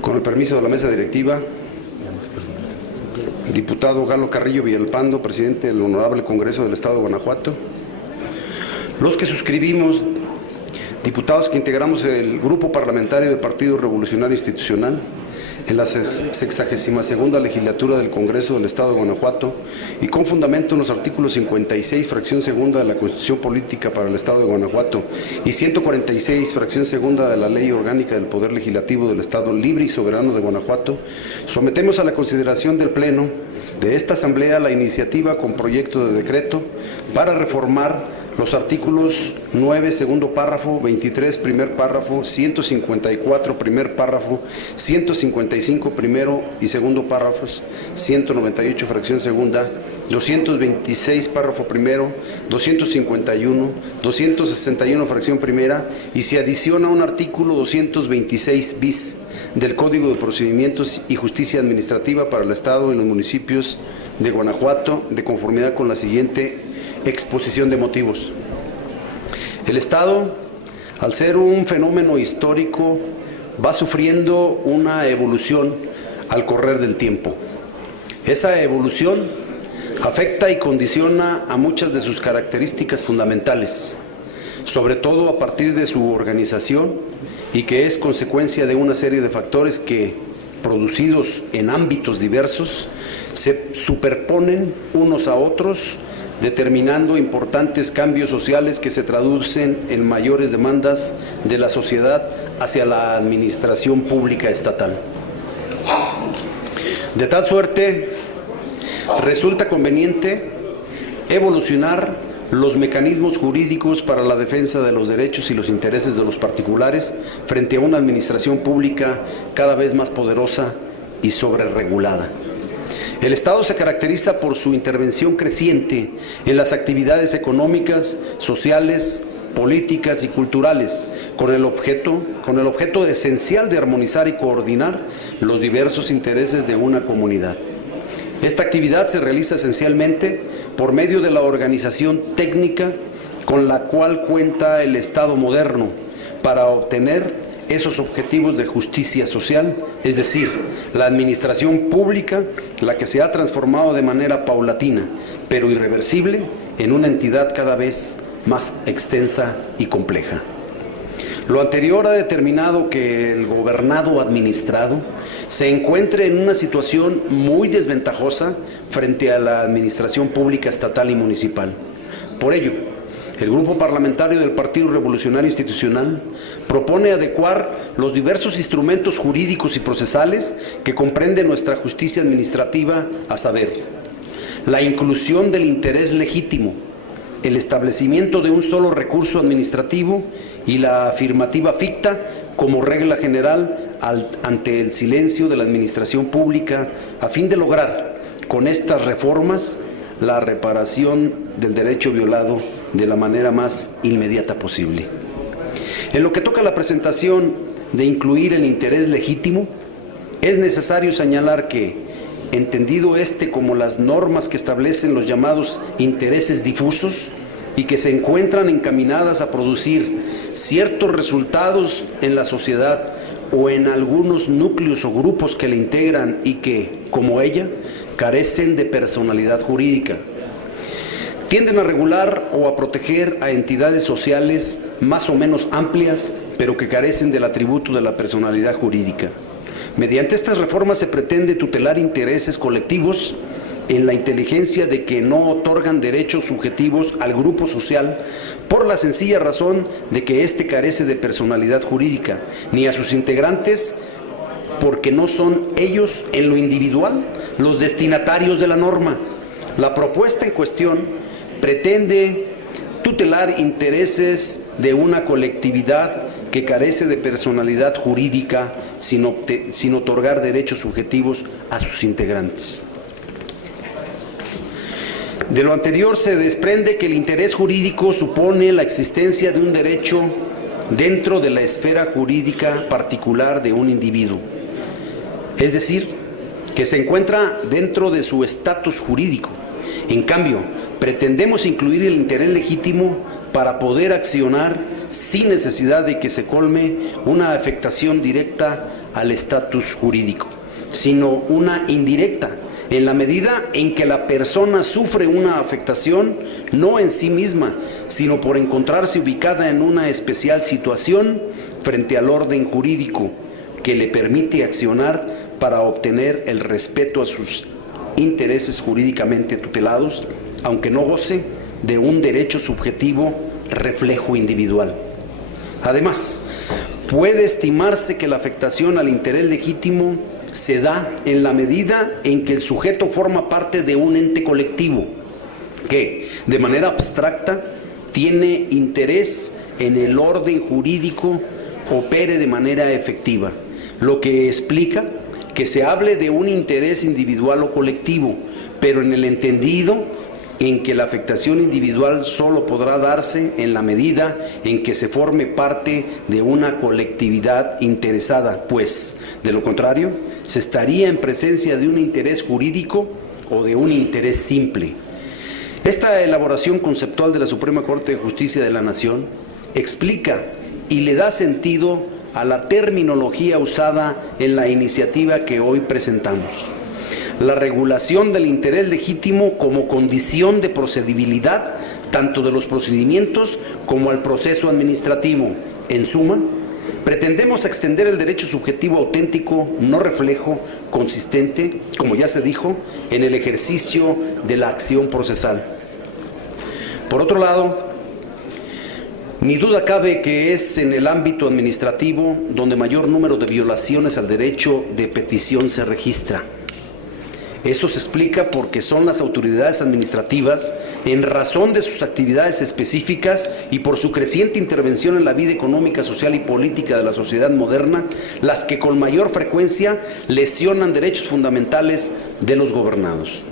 Con el permiso de la mesa directiva, diputado Galo Carrillo Villalpando, presidente del Honorable Congreso del Estado de Guanajuato, los que suscribimos, diputados que integramos el Grupo Parlamentario del Partido Revolucionario Institucional en la 62ª legislatura del Congreso del Estado de Guanajuato y con fundamento en los artículos 56, fracción segunda de la Constitución Política para el Estado de Guanajuato y 146, fracción segunda de la Ley Orgánica del Poder Legislativo del Estado Libre y Soberano de Guanajuato, sometemos a la consideración del Pleno de esta Asamblea la iniciativa con proyecto de decreto para reformar los artículos 9, segundo párrafo, 23, primer párrafo, 154, primer párrafo, 155, primero y segundo párrafos, 198, fracción segunda, 226, párrafo primero, 251, 261, fracción primera, y se adiciona un artículo 226 bis del Código de Procedimientos y Justicia Administrativa para el Estado y los municipios de Guanajuato, de conformidad con la siguiente exposición de motivos. El Estado, al ser un fenómeno histórico, va sufriendo una evolución al correr del tiempo. Esa evolución afecta y condiciona a muchas de sus características fundamentales, sobre todo a partir de su organización, y que es consecuencia de una serie de factores que, producidos en ámbitos diversos, se superponen unos a otros, determinando importantes cambios sociales que se traducen en mayores demandas de la sociedad hacia la administración pública estatal. De tal suerte, resulta conveniente evolucionar los mecanismos jurídicos para la defensa de los derechos y los intereses de los particulares frente a una administración pública cada vez más poderosa y sobreregulada. El Estado se caracteriza por su intervención creciente en las actividades económicas, sociales, políticas y culturales, con el objeto esencial de armonizar y coordinar los diversos intereses de una comunidad. Esta actividad se realiza esencialmente por medio de la organización técnica con la cual cuenta el Estado moderno para obtener esos objetivos de justicia social, es decir, la administración pública, la que se ha transformado de manera paulatina, pero irreversible, en una entidad cada vez más extensa y compleja. Lo anterior ha determinado que el gobernado administrado se encuentre en una situación muy desventajosa frente a la administración pública estatal y municipal. Por ello, el Grupo Parlamentario del Partido Revolucionario Institucional propone adecuar los diversos instrumentos jurídicos y procesales que comprende nuestra justicia administrativa, a saber, la inclusión del interés legítimo, el establecimiento de un solo recurso administrativo y la afirmativa ficta como regla general ante el silencio de la administración pública, a fin de lograr con estas reformas la reparación del derecho violado de la manera más inmediata posible. En lo que toca a la presentación de incluir el interés legítimo, es necesario señalar que, entendido como las normas que establecen los llamados intereses difusos y que se encuentran encaminadas a producir ciertos resultados en la sociedad o en algunos núcleos o grupos que la integran y que, como ella, carecen de personalidad jurídica, tienden a regular o a proteger a entidades sociales más o menos amplias, pero que carecen del atributo de la personalidad jurídica. Mediante estas reformas se pretende tutelar intereses colectivos en la inteligencia de que no otorgan derechos subjetivos al grupo social por la sencilla razón de que éste carece de personalidad jurídica, ni a sus integrantes porque no son ellos en lo individual los destinatarios de la norma. La propuesta en cuestión pretende tutelar intereses de una colectividad que carece de personalidad jurídica sin otorgar derechos subjetivos a sus integrantes. De lo anterior se desprende que el interés jurídico supone la existencia de un derecho dentro de la esfera jurídica particular de un individuo, es decir, que se encuentra dentro de su estatus jurídico. En cambio, pretendemos incluir el interés legítimo para poder accionar sin necesidad de que se colme una afectación directa al estatus jurídico, sino una indirecta, en la medida en que la persona sufre una afectación no en sí misma, sino por encontrarse ubicada en una especial situación frente al orden jurídico que le permite accionar para obtener el respeto a sus intereses jurídicamente tutelados, aunque no goce de un derecho subjetivo reflejo individual. Además, puede estimarse que la afectación al interés legítimo se da en la medida en que el sujeto forma parte de un ente colectivo que, de manera abstracta, tiene interés en el orden jurídico opere de manera efectiva, lo que explica que se hable de un interés individual o colectivo, pero en el entendido en que la afectación individual solo podrá darse en la medida en que se forme parte de una colectividad interesada, pues, de lo contrario, se estaría en presencia de un interés jurídico o de un interés simple. Esta elaboración conceptual de la Suprema Corte de Justicia de la Nación explica y le da sentido a la terminología usada en la iniciativa que hoy presentamos. La regulación del interés legítimo como condición de procedibilidad tanto de los procedimientos como al proceso administrativo. En suma, pretendemos extender el derecho subjetivo auténtico, no reflejo, consistente, como ya se dijo, en el ejercicio de la acción procesal. Por otro lado, ni duda cabe que es en el ámbito administrativo donde mayor número de violaciones al derecho de petición se registra. Eso se explica porque son las autoridades administrativas, en razón de sus actividades específicas y por su creciente intervención en la vida económica, social y política de la sociedad moderna, las que con mayor frecuencia lesionan derechos fundamentales de los gobernados.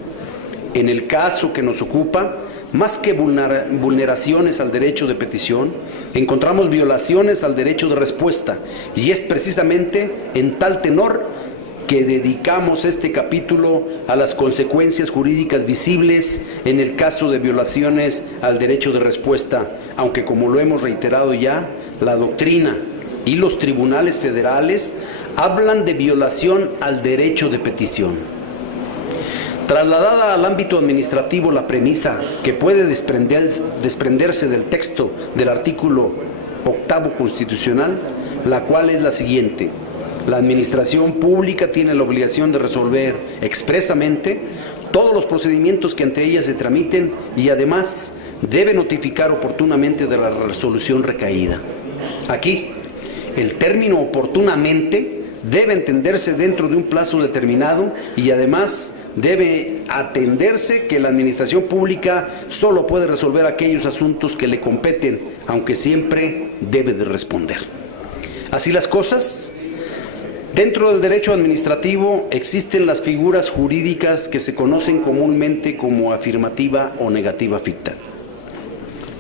En el caso que nos ocupa, más que vulneraciones al derecho de petición, encontramos violaciones al derecho de respuesta, y es precisamente en tal tenor que dedicamos este capítulo a las consecuencias jurídicas visibles en el caso de violaciones al derecho de respuesta, aunque, como lo hemos reiterado ya, la doctrina y los tribunales federales hablan de violación al derecho de petición. Trasladada al ámbito administrativo la premisa que puede desprenderse del texto del artículo 8º constitucional, la cual es la siguiente: la administración pública tiene la obligación de resolver expresamente todos los procedimientos que ante ella se tramiten y además debe notificar oportunamente de la resolución recaída. Aquí, el término oportunamente debe entenderse dentro de un plazo determinado y además debe atenderse que la administración pública solo puede resolver aquellos asuntos que le competen, aunque siempre debe de responder. Así las cosas, dentro del derecho administrativo existen las figuras jurídicas que se conocen comúnmente como afirmativa o negativa ficta.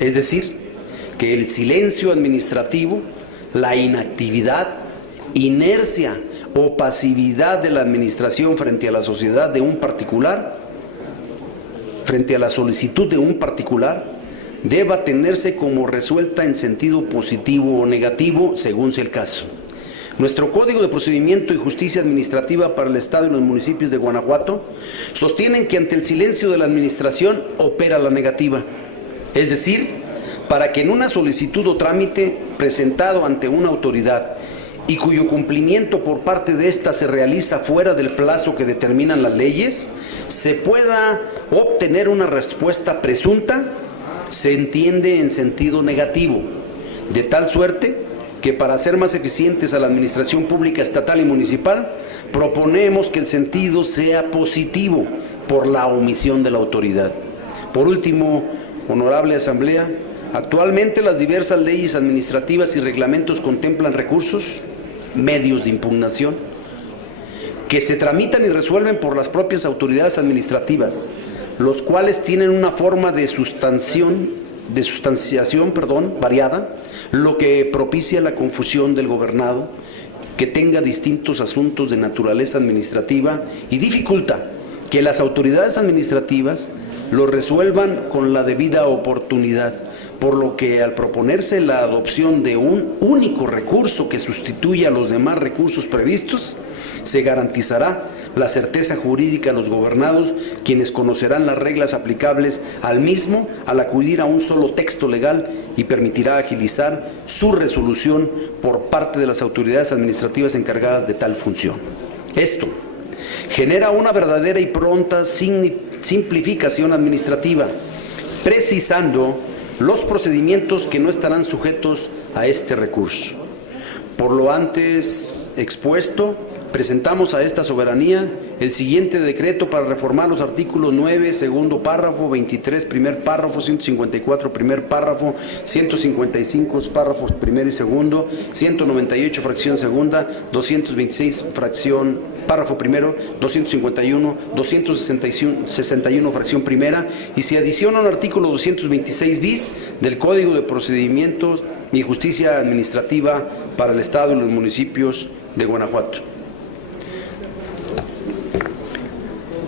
Es decir, que el silencio administrativo, la inactividad, inercia o pasividad de la administración frente a la sociedad de un particular, frente a la solicitud de un particular, deba tenerse como resuelta en sentido positivo o negativo, según sea el caso. Nuestro Código de Procedimiento y Justicia Administrativa para el Estado y los municipios de Guanajuato sostienen que ante el silencio de la administración opera la negativa, es decir, para que en una solicitud o trámite presentado ante una autoridad y cuyo cumplimiento por parte de ésta se realiza fuera del plazo que determinan las leyes, se pueda obtener una respuesta presunta, se entiende en sentido negativo, de tal suerte que para hacer más eficientes a la administración pública estatal y municipal, proponemos que el sentido sea positivo por la omisión de la autoridad. Por último, honorable Asamblea, actualmente las diversas leyes administrativas y reglamentos contemplan recursos, medios de impugnación, que se tramitan y resuelven por las propias autoridades administrativas, los cuales tienen una forma de sustanciación variada, lo que propicia la confusión del gobernado, que tenga distintos asuntos de naturaleza administrativa y dificulta que las autoridades administrativas lo resuelvan con la debida oportunidad, por lo que al proponerse la adopción de un único recurso que sustituya a los demás recursos previstos, se garantizará la certeza jurídica a los gobernados, quienes conocerán las reglas aplicables al mismo al acudir a un solo texto legal, y permitirá agilizar su resolución por parte de las autoridades administrativas encargadas de tal función. Esto genera una verdadera y pronta simplificación administrativa, precisando los procedimientos que no estarán sujetos a este recurso. Por lo antes expuesto, presentamos a esta soberanía el siguiente decreto para reformar los artículos 9, segundo párrafo, 23, primer párrafo, 154, primer párrafo, 155, párrafos primero y segundo, 198, fracción segunda, 226, párrafo primero, 251, 261, fracción primera, y se adiciona un artículo 226 bis del Código de Procedimientos y Justicia Administrativa para el Estado y los municipios de Guanajuato.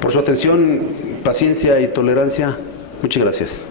Por su atención, paciencia y tolerancia, muchas gracias.